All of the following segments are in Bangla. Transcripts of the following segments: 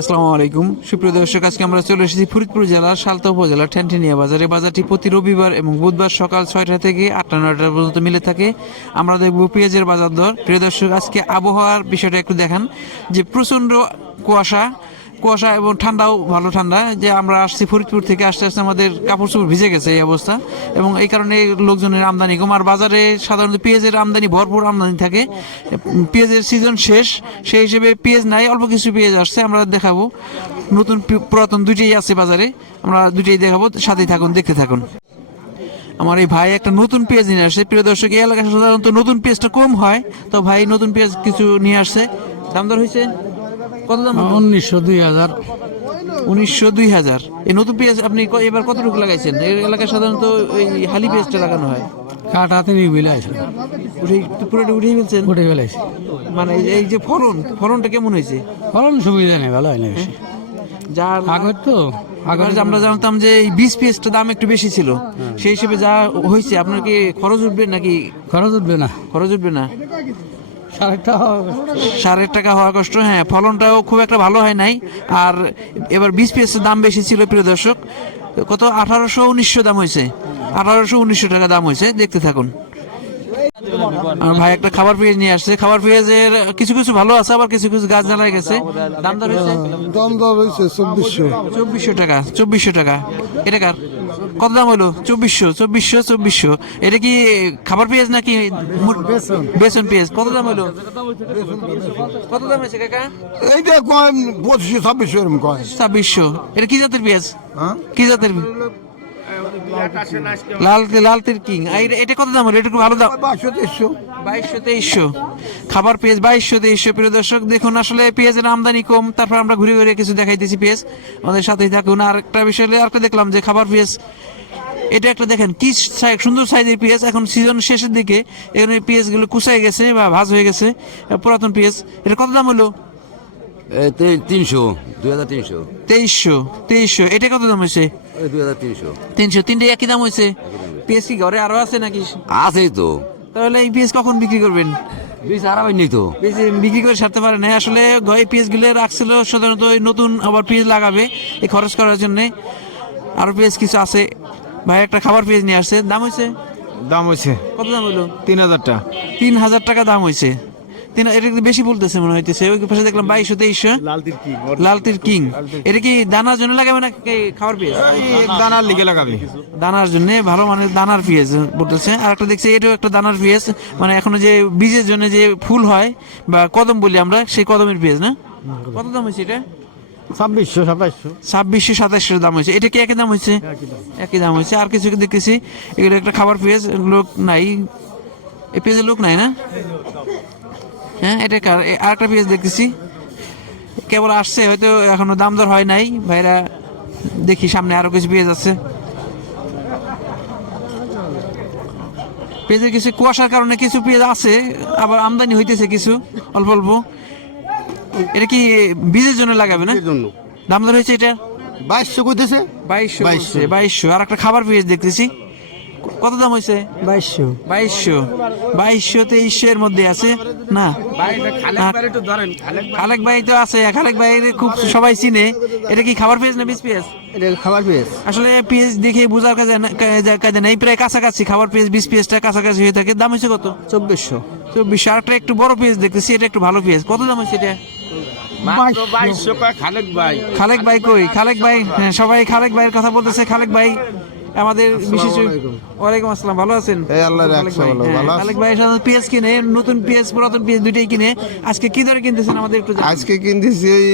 আসসালামু আলাইকুম। সুপ্রিয় দর্শক, আজকে আমরা চলে এসেছি ফরিদপুর জেলার সালতা উপজেলার ঠ্যানঠেনিয়া বাজারে। বাজারটি প্রতি রবিবার এবং বুধবার সকাল ছয়টা থেকে আটটা, নয়টা পর্যন্ত মিলে থাকে। আমরা দেখব পেঁয়াজের বাজার দর। প্রিয় দর্শক, আজকে আবহাওয়ার বিষয়টা একটু দেখান যে প্রচণ্ড কুয়াশা কুয়াশা এবং ঠান্ডাও ভালো ঠান্ডা। যে আমরা আসছি ফরিদপুর থেকে, আস্তে আস্তে আমাদের কাপড় চোপড় ভিজে গেছে এই অবস্থা। এবং এই কারণে লোকজনের আমদানি কম। আর বাজারে সাধারণত পেঁয়াজের আমদানি ভরপুর আমদানি থাকে। পেঁয়াজের সিজন শেষ, সেই হিসেবে পেঁয়াজ নাই, অল্প কিছু পেঁয়াজ আসছে, আমরা দেখাবো। নতুন পুরাতন দুইটাই আছে বাজারে, আমরা দুইটাই দেখাবো। সাথেই থাকুন, দেখতে থাকুন। আমার এই ভাই একটা নতুন পেঁয়াজ নিয়ে আসছে। প্রিয় দর্শক, এই এলাকায় সাধারণত নতুন পেঁয়াজটা কম হয়, তো ভাই নতুন পেঁয়াজ কিছু নিয়ে আসছে। দাম দর হয়েছে? কত দাম উনিশশো দুই হাজার। উনিশশো দুই হাজার। এই নতুন পেঁয়াজ আপনি ক- এবার কতটুকু লাগাইছেন? এই এলাকায় সাধারণত ওই হালি পেঁয়াজটা লাগানো হয়। কাঠ হাতে নিয়ে বিলে আছে উঠেই পুরোটা উঠেই ফেলছেন? উঠে ফেলেছে মানে এই- এই যে ফলন ফলনটা কেমন হয়েছে? ফলন সুবিধা নেই ভালো হয় না বেশি। যার আগের তো আগের আগের আমরা জানতাম যে এই বীজ পেঁয়াজটা দাম একটু বেশি ছিল সেই হিসেবে যা হয়েছে আপনার কি খরচ উঠবে নাকি? খরচ উঠবে না। খরচ উঠবে না? সারের টাকা হওয়া কষ্ট হ্যাঁ ফলনটাও খুব একটা ভালো হয় নাই। আর এবার বীজ পেঁয়াজের দাম বেশি ছিল প্রিয় দর্শক। কত? আঠারোশো উনিশশো দাম হয়েছে। আঠারোশো উনিশশো টাকা দাম হয়েছে দেখতে থাকুন। আর ভাই একটা খাবার পেঁয়াজ নিয়ে আসছে। খাবার পেঁয়াজের কিছু কিছু ভালো আছে আবার কিছু কিছু গাছ জ্বালায় গেছে। দাম দর হয়েছে? দাম দর হয়েছে চব্বিশশো। চব্বিশশো টাকা চব্বিশশো টাকা। এটা কার? কত দাম হলো চব্বিশশো চব্বিশশো চব্বিশশো। এটা কি খাবার পেঁয়াজ নাকি বেসন। পেঁয়াজ? কত দাম হলো কত দাম হয়েছে কাকা? এইটা কয় পঁচিশশো ছাব্বিশশো এরকম কয়। ছাব্বিশশো। এটা কি জাতের পেঁয়াজ? হ্যাঁ? কি জাতের লাল লাল তের কিং আর এটা- কত দাম হলো? এটা একটু ভালো দাম। বাইশশো তেইশশো। বাইশশো তেইশশো। খাবার পেঁয়াজ বাইশশো তেইশশো। প্রিয় দর্শক দেখুন আসলে পেঁয়াজের আমদানি কম। তারপর আমরা ঘুরে ঘুরে কিছু দেখাইতেছি পেঁয়াজ। আমাদের সাথেই থাকুন। আর একটা বিষয় হলো, আরেকটা দেখলাম যে খাবার পেঁয়াজ। এটা একটা দেখেন কি সুন্দর সাইজের পেঁয়াজ। এখন সিজন শেষের দিকে এখানে পেঁয়াজগুলো কুচাই গেছে বা ভাজ হয়ে গেছে। পুরাতন পেঁয়াজ। এটা কত দাম হলো? তিনশো দুই হাজার তিনশো। তেইশশো তেইশশো এটা কত দাম হয়েছে? দুই হাজার তিনশো। তিনশো তিনটে একই দাম হয়েছে? পেঁয়াজ কি ঘরে আরও আছে নাকি? আছেই তো। তাহলে এই পেঁয়াজ কখন বিক্রি করবেন? বিশ আড়াই নি তো বেশি বিক্রি করে সারতে পারে না। আসলে এই পেঁয়াজগুলো রাখছিল সাধারণত ওই নতুন আবার পেঁয়াজ লাগাবে এই খরচ করার জন্য। আরও পেঁয়াজ কিছু আছে। ভাই একটা খাবার পেঁয়াজ নিয়ে আসছে। দাম হয়েছে? দাম হয়েছে। কত দাম হলো? তিন হাজার টাকা। তিন হাজার টাকা দাম হয়েছে। তিন এটা বেশি বলতেছে মনে হইতেছে। ওই পাশে দেখলাম বাইশশো তেইশশো লালতির কিং এটা কি দানার জন্য লাগাবে না খাবার পেঁয়াজ? দানার লিগে লাগাবে। দানার জন্য ভালো মানের দানার পেঁয়াজ বলতেছে। আর একটা দেখছি এটাও একটা দানার পেঁয়াজ। মানে এখনও যে বীজের জন্য যে ফুল হয় বা কদম বলি আমরা সেই কদমের পেঁয়াজ না? কত দাম হয়েছে এটা? ছাব্বিশশো সাতাশশো দাম হয়েছে। এটা কি একই দাম হয়েছে? একই দাম হয়েছে। আর কিছু দেখতেছি এগুলো একটা খাবার পেঁয়াজ লোক নাই। এই পেঁয়াজের লোক নাই না? হ্যাঁ এটা আর একটা পেঁয়াজ দেখতেছি। কেবল আসছে হয়তো এখনও দাম দর হয় নাই। ভাইরা দেখি সামনে আরও কিছু পেঁয়াজ আছে। পেঁয়াজের কিছু কুয়াশার কারণে কিছু পেঁয়াজ আছে আবার আমদানি হইতেছে কিছু অল্প অল্প। এটা কি বীজের জন্য লাগাবে না? দাম দর হয়েছে এটা? বাইশশো বাইশশো বাইশশো। বাইশশো। আর একটা খাবার পেঁয়াজ দেখতেছি। কত দাম হয়েছে বাইশশো। বাইশশো। বাইশশো তেইশশো এর মধ্যে আছে? না। খালেক ভাই তো আছে খালেক ভাই খুব সবাই চিনে। এটা কি খাবার পেঁয়াজ না বীজ পেঁয়াজ? খাবার পেয়েছে আসলে পেঁয়াজ দেখে বোঝার কাজে কাজে নেই প্রায় কাছাকাছি খাবার পেঁয়াজ পেঁয়াজটা কাছাকাছি হয়ে থাকে। দাম হয়েছে কত? চব্বিশশো। চব্বিশশো। আর একটা একটু বড় পেঁয়াজ দেখতেছি এটা একটু ভালো পেঁয়াজ। কত দাম হয়েছে এটা? খালেক ভাই। খালেক ভাই কই? খালেক ভাই হ্যাঁ, সবাই খালেক ভাইয়ের কথা বলতেছে। খালেক ভাই আমাদের বিশেষ ওয়ালাইকুম আসসালাম ভালো আছেন? এই আল্লাহর ভালো, হ্যাঁ, ভালো আছেন? ভাই সাধারণত পেঁয়াজ কিনে নতুন পেঁয়াজ পুরাতন পেঁয়াজ দুইটাই কিনে। আজকে কি দরে কিনতেছেন আমাদের একটু আজকে কিনতেছি এই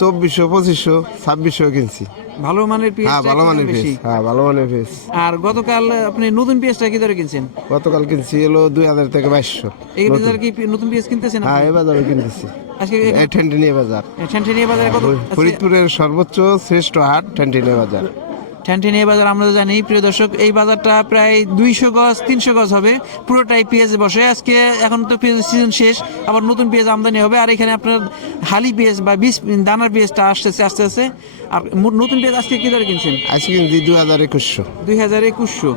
চব্বিশশো পঁচিশশো ছাব্বিশশো কিনছি। ভালো মানের পেঁয়াজ হ্যাঁ ভালো মানের পিস হ্যাঁ ভালো মানের পিস আর গতকাল আপনি নতুন পেঁয়াজটা কি দরে কিনছেন? গতকাল কিনছি এলো দুই হাজার থেকে বাইশশো। এই বাজারে কি নতুন পেঁয়াজ কিনতেছেন? হ্যাঁ এই বাজারে কিনতেছি। আজকে ঠেন্টিনিয়া বাজার। বাজারে কত ফরিদপুরের সর্বোচ্চ শ্রেষ্ঠ হাট ঠেন্টিনিয়া বাজার। ঠ্যান্টেনিয়া বাজার আমরা জানি। প্রিয় দর্শক এই বাজারটা প্রায় দুইশো গজ তিনশো গজ হবে। পুরোটাই পেঁয়াজ বসে। আজকে এখন তো পেঁয়াজ সিজন শেষ আবার নতুন পেঁয়াজ আমদানি হবে। আর এখানে আপনার হালি পেঁয়াজ বা বিষ দানার পেঁয়াজটা আসতেছে আস্তে আস্তে। আর নতুন পেঁয়াজ আজকে কি দরে কিনছেন? আজকে কিনছি দুই হাজার একুশশো। দুই হাজার একুশশো।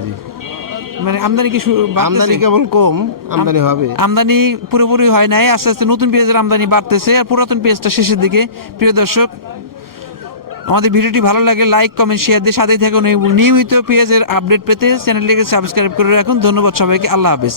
মানে আমদানি কি আমদানি কেবল কম আমদানি হবে। আমদানি পুরোপুরি হয় নাই। আস্তে আস্তে নতুন পেঁয়াজের আমদানি বাড়তেছে। আর পুরাতন পেঁয়াজটা শেষের দিকে। প্রিয় দর্শক আমাদের ভিডিওটি ভালো লাগে লাইক কমেন্ট শেয়ার দিয়ে সাথেই থাকুন নিয়মিত পেঁয়াজের আপডেট পেতে চ্যানেলটিকে সাবস্ক্রাইব করে রাখুন। ধন্যবাদ সবাইকে। আল্লাহ হাফেজ।